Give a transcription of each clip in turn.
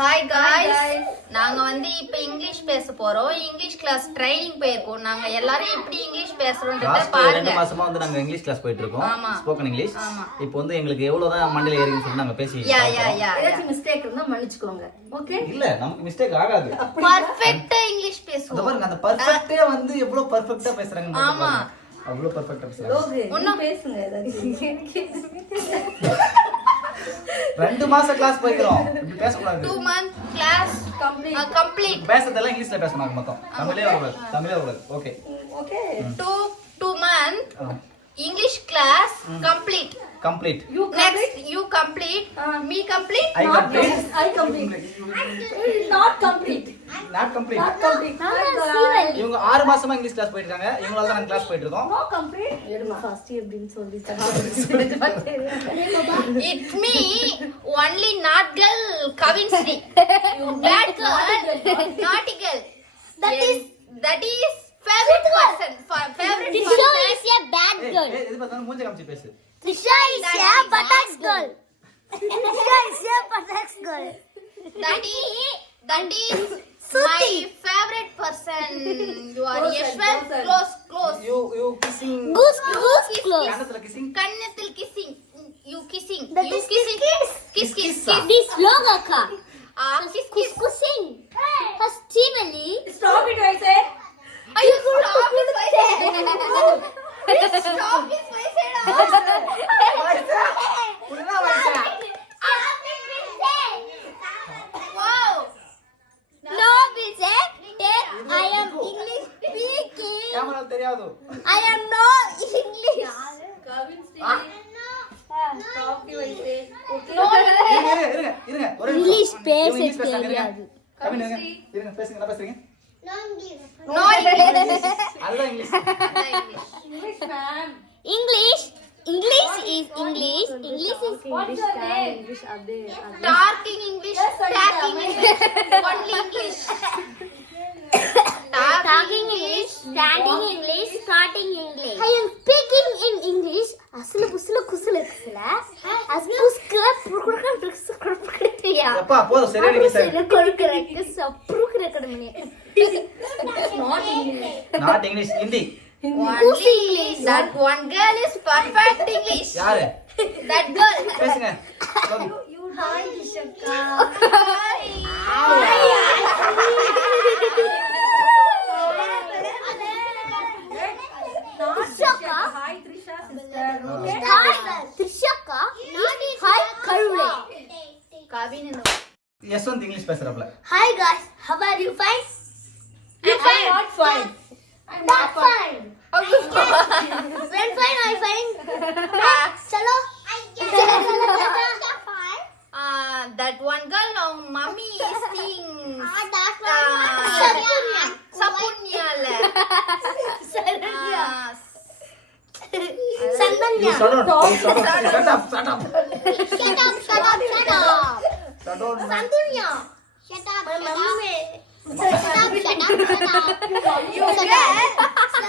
Hi guys நாங்க வந்து இப்போ இங்கிலீஷ் பேச போறோம். இங்கிலீஷ் கிளாஸ் ட்ரைனிங் போயிருக்கோம். நாங்க எல்லாரும் எப்படி இங்கிலீஷ் பேசுறோம்ன்றத பாருங்க. 2 மாசமா வந்து நாங்க இங்கிலீஷ் கிளாஸ் போயிட்டு இருக்கோம். Spoken English. இப்போ வந்து எங்களுக்கு எவ்வளவுதான் மண்டையில ஏறின்னு சொல்லி நாங்க பேசி யா ஏதாச்சும் மிஸ்டேக் இருந்தா மன்னிச்சுக்கோங்க. ஓகே? இல்ல நமக்கு மிஸ்டேக் ஆகாது. பெர்ஃபெக்ட்டா இங்கிலீஷ் பேசுவோம். அத பாருங்க அந்த பெர்ஃபெக்ட்டே வந்து எவ்வளவு பெர்ஃபெக்ட்டா பேசுறாங்க. ஆமா. அவ்வளவு பெர்ஃபெக்ட்டா பேசுறாங்க. ஒண்ணும் பேசுங்க ஏதாச்சும். 2 மாசம் கிளாஸ் போயிரோம். இப்படி பேச கூடாது. 2 month class complete. பேசதெல்லாம் இங்கிலீஷ்ல பேசணும் மொத்தம். தமிழே வரல. Okay. Okay. 2 month English class complete. Next you complete. Me complete. I complete. Not complete. இவங்க 6 மாசமா இங்கிலீஷ் கிளாஸ் போயிட்டு இருக்காங்க. இவங்களால தான் நாங்க கிளாஸ் போயிட்டு இருக்கோம். No complete. ஃபர்ஸ்ட் எப்படின்னு சொல்லிட்டேன். It's me only not girl Kavinsri. Bad girl, naughty girl. That is favorite person. Trisha is a bad girl. எது பார்த்தாலும் மூஞ்ச காமிச்சு பேசு. Trisha is a buttocks girl. That is my favorite person. You are Yashwant. Close. You kissing. Goose close. கண்ணத்துல kissing. Kannathil kissing. You kissing. That You is kissing. Kiss. This logo ka. Kiss. Kussing. First Chivali. Stop it, I say. Are you stop his voice? Stop his voice. Wow. No, will say. I am English speaking. Camera தெரியாது. I am no English. Stop it, I say. Okay. இருங்க. ஒரு English பேச English பேசுறாங்க. தெரியாது. கவின் இருங்க பேசுங்க. என்ன பேசுறீங்க? No அதுதான் English. English, ma'am. English is English. English is What's your name? English. talking English, talking English, only English. Talking English, standing English, starting English. I am speaking in English. Asla pusla kusla kusla. Aspuskla purkura அப்பா போதும் சரியா English. Not English Hindi. Only English. That one girl is perfect English. யாரு? That girl. பேசுங்க. You hi, Ishaka. Ishaka. Hi, Trisha sister. Okay. Hi, Trishaka. Hi, Karule. Kavin in Yashwant English பேசுறாப்ல. Hi guys, how are you? Fine? You fine? Not fine. I'm Not fine. When fine, I fine. Chalo. that one girl now mommy is seeing Sapunya la. Sandanya. Shut up. Sandunya. Shut up. My mummy. Shut up.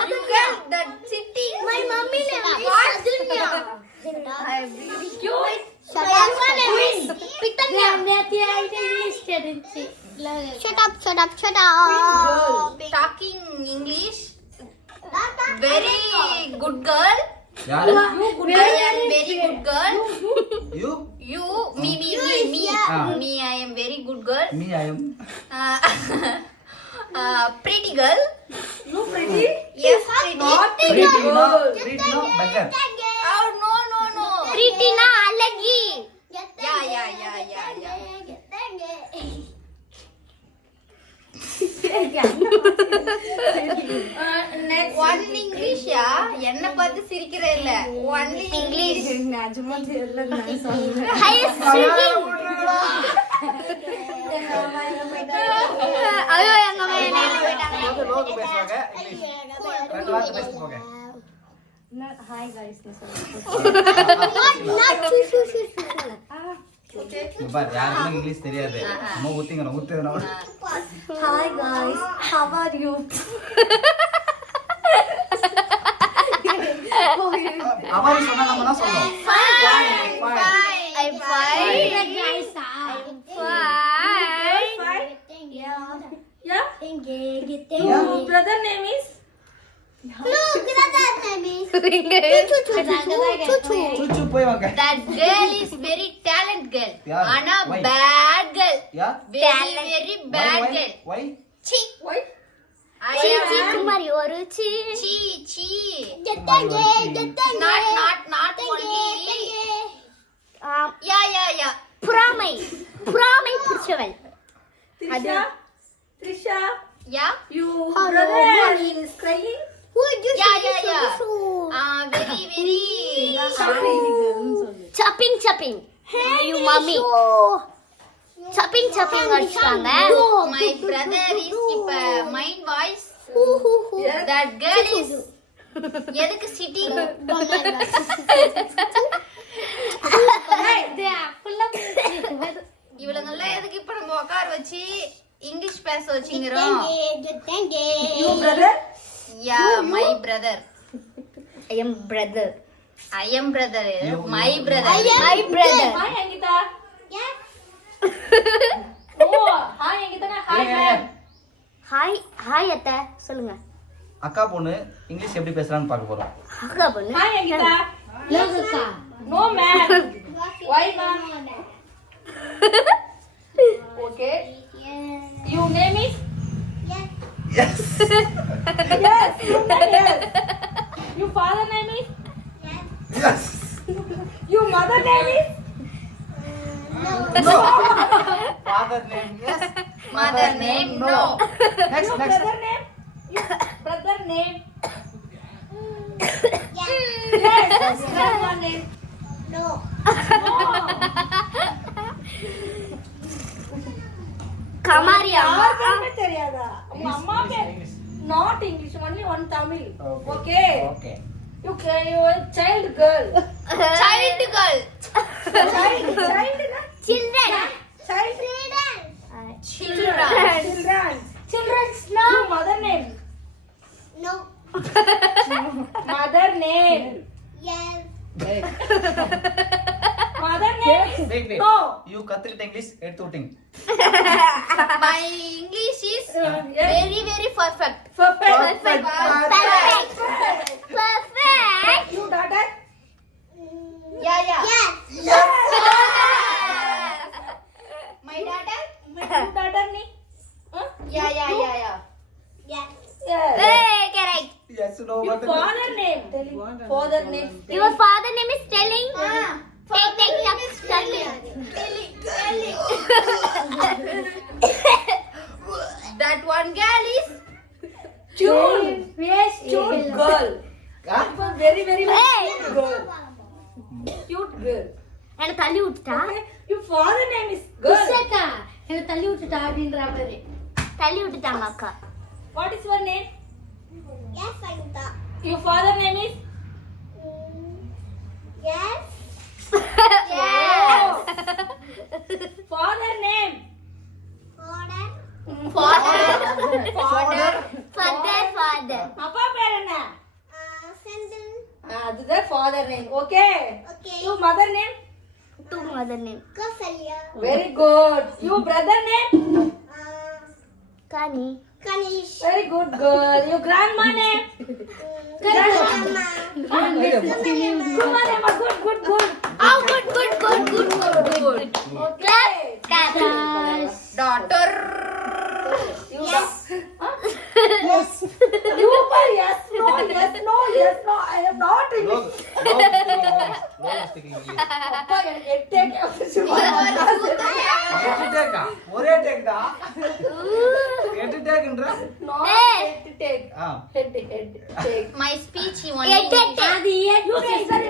You get that city. My mummy name is Sandunya. Cute. My mama name is Pitanya. Shut up. Talking English. Very good girl. யாரு? I am very good girl. You? Me. Me, I am very good girl. Me I am. Pretty girl. You pretty? Yes, pretty. Pretty no better. Oh, no. Pretty na alagi. Yeah. Next. One English யா என்ன பார்த்து சிரிக்கிற இல்ல. Only English. நிஜமா தெரியல நான் சொல்றேன். Hi, singing. ஐயோ எங்க அம்மா என்ன போயிட்டாங்க. லோக பேசுவாங்க இங்கிலீஷ். 2 வார்த்தை பேசிட்டு போங்க. Hi guys, நான் சொல்றேன். Not Okay. பாரு யாருக்கும் இங்கிலீஷ் தெரியாது. நம்ம ஊத்துறோம். Hi guys, how are you? அவரே சொன்னா நம்ம என்ன சொல்றோம்? Fine. I'm fine. Guys, I'm fine. Your brother name is? சுச்சு போய் வாங்க. That girl is very talent girl. Yeah. Ana Why? bad girl. Yeah. Very bad girl. Why? Chi. Why? I am Kumari ஒரு சி chi. Not Not only. Yeah. புறாமை பிடிச்சவள் Trisha, Yeah. you brother is crying? Yeah. Very. சப்பிங் you mummy சப்பிங் அடிச்சாங்க My brother is இப்ப mind voice. That girl is எதுக்கு sitting? இவளுங்கெல்லாம் எதுக்கு இப்ப நம்ம உட்கார வச்சு இங்கிலீஷ் பேச வச்சுங்கிறோம்? Your brother? Yeah, my brother. I am brother I am brother. My brother. My brother Hi, Angita. Oh, hi, Angita. Hi, ma'am. Hi அத்தை சொல்லுங்க அக்கா பொண்ணு இங்கிலீஷ் எப்படி பேசுறான்னு பார்க்க போறோம். அக்கா பொண்ணு Hi, Angita. No, ma'am. Why, ma'am? Okay. Your name is? Yes. Yes, your name is. Your father name is? Yes. Your mother name is? No. Father name yes. Mother name no. Next. Your brother name? Your brother name? Yes, grandma name. No. கமாரி அம்மா யாருக்குமே தெரியாதா? உங்க அம்மா பேர் not English, only one Tamil. Okay. Okay. You are child girl. Child girl. Child na? Children Child. Children. Children's Your mother name. Mother name. Mother name. Wait. No. You கத்துக்கிட்ட English எடுத்து விட்டீங்க. My English is Yes. very perfect. Perfect. Perfect You daughter? Yeah. Yes. My daughter? You daughter ni? Huh? Yeah. Yes. ஏய் correct Yes, no. Your What? father name. Father name. Your father name is telling take That one girl is June. Yes, June girl. Huh? Very Hey. cute girl. Cute girl. என்ன தள்ளி விட்டுட்டா Okay. Your father name is girl. தள்ளி விட்டுட்டாங்க அக்கா What is your name? Your father name is? Father name? father. Father அப்பா பேர் என்ன? அதுதான் father name. Okay. Your mother name? To mother name Very good. Your brother name? கானி Very good girl. Your grandma name? Grandma. Good. Oh, good. Okay. Daughter. Yes. Yes. You are yes, no. I am not No. English. No speaking English. அப்பா எட்டேக் எட்டுடேக்கா ஒரே take தான் எட்டுடேக்ன்ற take. ஆ Head. Take. My speech you want head head You guys are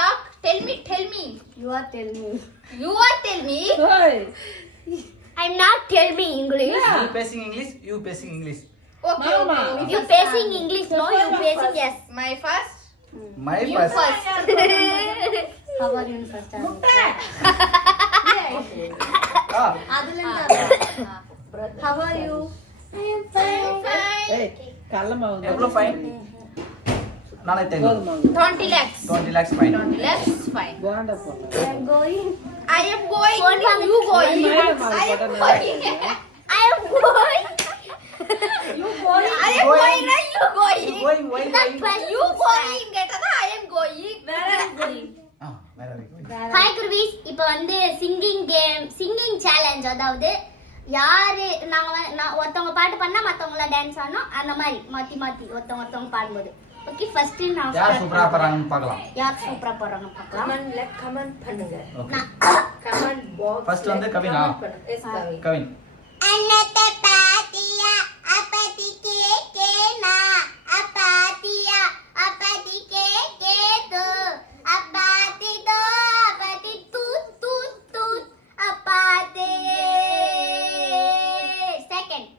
talk. Tell me. You are tell me. You are tell me. Hey. I am not tell me English you passing English you passing English Okay. Mama. You passing English no you passing yes My first. my You first first. How are you in first time? ah How are you? Fine. எவ்வளவு fine நானே 20 lakhs. 20 lakhs fine 20 lakhs fine. I am going. I am going. Phone You going. Madam, I am going. I I am going. You going? I am going, right? You going. Going, why, why? You going கேட்டதா I am going. Where are you going? Where are we going? Hi குருவிஸ், இப்போ வந்து singing game, singing challenge. அதாவது யாரு நான் ஒருத்தவங்க பாட்டு பண்ணா மத்தவங்கள டான்ஸ் ஆடணும். அந்த மாதிரி மாத்தி மாத்தி ஒருத்தவங்க பாடும்போது. ஓகே, ஃபர்ஸ்ட் நான் யார் சூப்பரா பாடுறாங்கன்னு பார்க்கலாம். யார் சூப்பரா பாடுறாங்க பார்க்கலாம். கமெண்ட் பண்ணுங்க. ஓகே. Comment box. First வந்து கவினா. எஸ் கவின். கவின். அன்னத்த பாத்தியா அப்பதி கேக்கேனா அப்பாத்தியா அப்பதி கேக்கேதோ அப்பாதி தோ அப்பதி தூ தூ தூ அப்பாதே. செகண்ட்.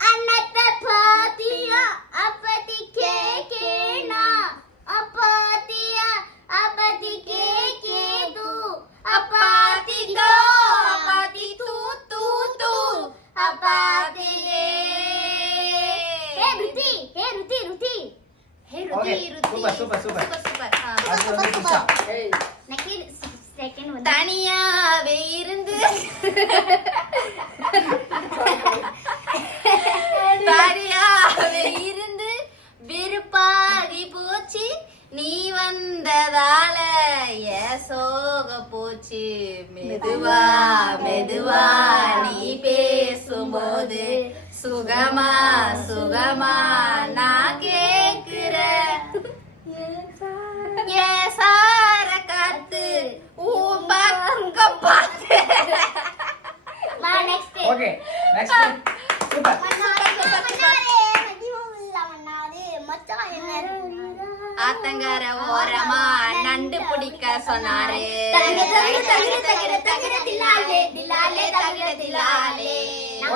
அன்னத்த பாத்தியா அப்பதி கேக்கேனா அப்பாத்தியா அப்பதி கேக்கேதோ அப்பாதி தோ அப்பதி தூ தூ தூ அப்பாதே. ஹே Ruthi. Okay, super, super, super. அது வந்து புஷா. ஏய் நெக்ஸ்ட் செகண்ட் வந்து தனியாவே இருந்து தனியாவே இருந்து வெறுப்பாகி போச்சு நீ வந்ததால ஏசோக போச்சு மெதுவா மெதுவா நீ பேசும்போது சுகமா சுகமா நான் கேக்குறேன் ஏசார காத்து உன் பக்கம் பார்த்து. Next okay, next. சூப்பர். ஆத்தங்கர ஓரமா நண்டு பிடிக்க சொன்னாரு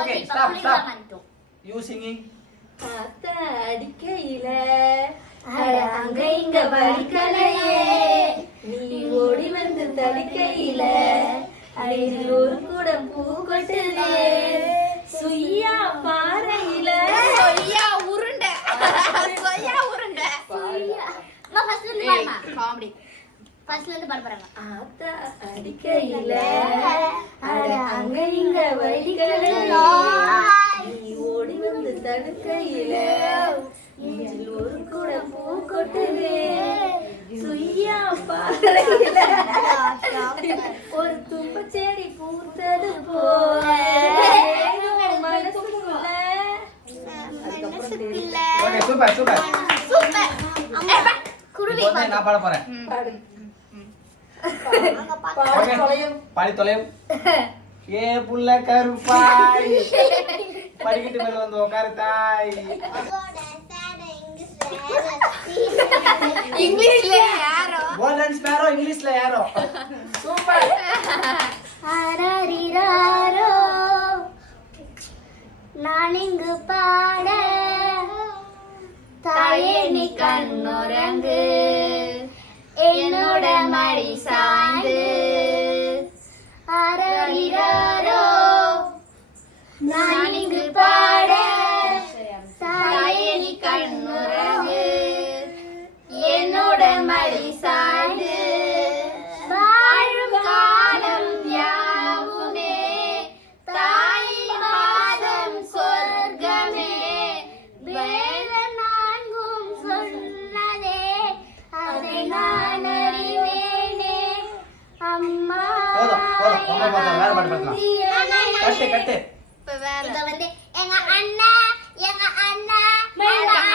Okay, stop. You singing. அத்த அடிக்கையில அட அங்க இங்க படிக்கலையே நீ ஓடி வந்து தடிக்கையில அடியில் ஒரு கூட பூ கொட்டுதே சுய்யா பாறையில சொய்யா உருண்டை சொய்யா உருண்டை காமெடி ஃபர்ஸ்ட்ல இருந்து பாட போறாங்க. ஆத்த அடிக்கையில அட அங்க இங்க படிக்கலையே நீ ஓடி வந்து தடுக்கையில நெஞ்சில் ஒரு கூட பூ கொட்டுதே சுய்யா பாறையில ஒரு தும்ப செடி பூத்தது போல மனசுக்குள்ள. Okay, super, super. சூப்பர் குருவி இப்போ வந்து நான் பாட போறேன். பாடு. Okay, பாடி தொலையும். ஏ புள்ள கருப்பாய் படிக்கிட்டு மேல வந்து உட்காரு தாய். இங்கிலீஷ்ல யாரோ கோல்டன் ஸ்பேரோ இங்கிலீஷ்ல யாரோ. சூப்பர். அரரிராரோ நான் இங்கு பாட தாயே நீ கண்ணுறங்கு என்னோட மடி சாய்ந்து அரரிராரோ நான் இங்கு பாட தாயே நீ கண்ணுறங்கு என்னோட மடி சாய்ந்து வாழும் காலம் யாவுமே தாயின் பாதம் சொர்க்கமே வேத நான்கும் சொன்னதே அதை நான் அறிவேனே அம்மா. போதும் பொம்மை பார்த்தா வேற பாட்டு பாடலாம். கட்டு இப்ப வேற இத வந்து எங்க அண்ணா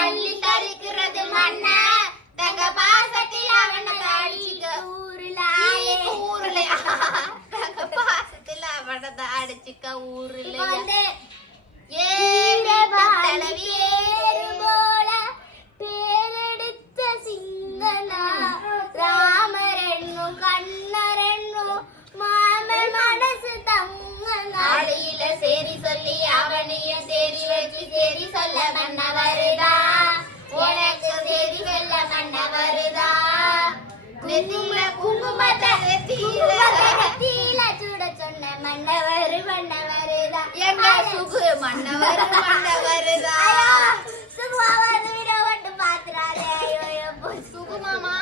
அள்ளி தடுக்கிறது மண்ணா தங்க பாசத்தில் அவனை அடிச்சுக்க ஊருல பாசத்துல அவனதை அடிச்சுக்க ஊருல வந்து ஏழு தலைவி ஏறு போல பேரெடுத்த சிங்கனா ராமரென்னும் கண்ணரென்னும் மாமன் மனசு தங்கனா ஆடியில சேரி சொல்லி அவனைய சேரி வச்சு சேரி சொல்ல மன்ன வருதா உனக்கு சேரி சொல்ல மன்ன வருதா நெத்தியில குங்குமத்தை நெத்தியில சுட சொன்ன மன்னவருதா எங்க சுகு மன்னவர் வருதா சுகுமாவது வீடியோ மட்டும் பாத்துறாரு. ஐயோ சுகுமாமா